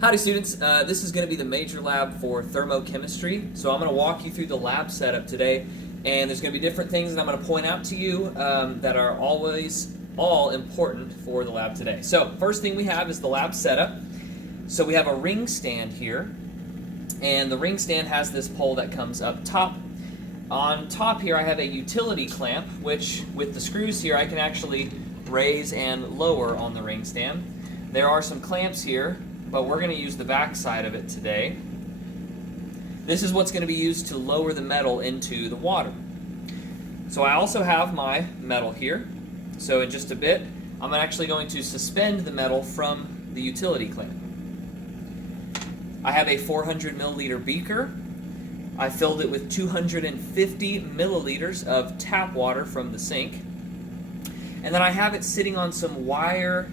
Howdy students, this is going to be the major lab for thermochemistry. So I'm going to walk you through the lab setup today, and there's going to be different things that I'm going to point out to you that are always all important for the lab today. So first thing we have is the lab setup. So we have a ring stand here, and the ring stand has this pole that comes up top. On top here I have a utility clamp, which with the screws here I can actually raise and lower on the ring stand. There are some clamps here, but we're going to use the back side of it today. This is what's going to be used to lower the metal into the water. So I also have my metal here. So in just a bit, I'm actually going to suspend the metal from the utility clamp. I have a 400 milliliter beaker. I filled it with 250 milliliters of tap water from the sink. And then I have it sitting on some wire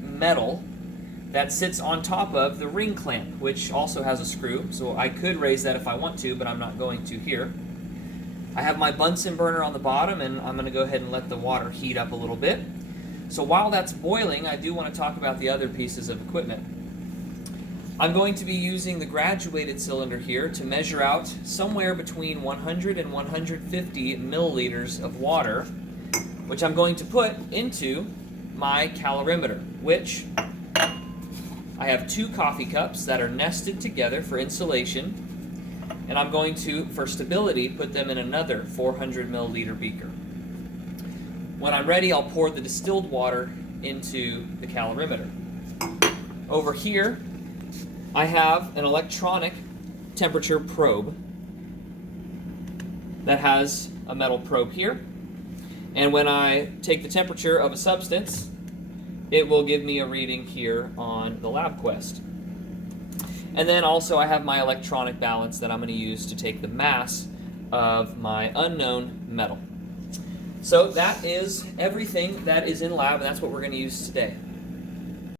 metal that sits on top of the ring clamp, which also has a screw, so I could raise that if I want to, but I'm not going to here. I have my Bunsen burner on the bottom, and I'm going to go ahead and let the water heat up a little bit. So while that's boiling, I do want to talk about the other pieces of equipment. I'm going to be using the graduated cylinder here to measure out somewhere between 100 and 150 milliliters of water, which I'm going to put into my calorimeter, which I have 2 coffee cups that are nested together for insulation, and I'm going to, for stability, put them in another 400 milliliter beaker. When I'm ready, I'll pour the distilled water into the calorimeter. Over here, I have an electronic temperature probe that has a metal probe here, and when I take the temperature of a substance, it will give me a reading here on the LabQuest. And then also I have my electronic balance that I'm going to use to take the mass of my unknown metal. So that is everything that is in lab, and that's what we're going to use today.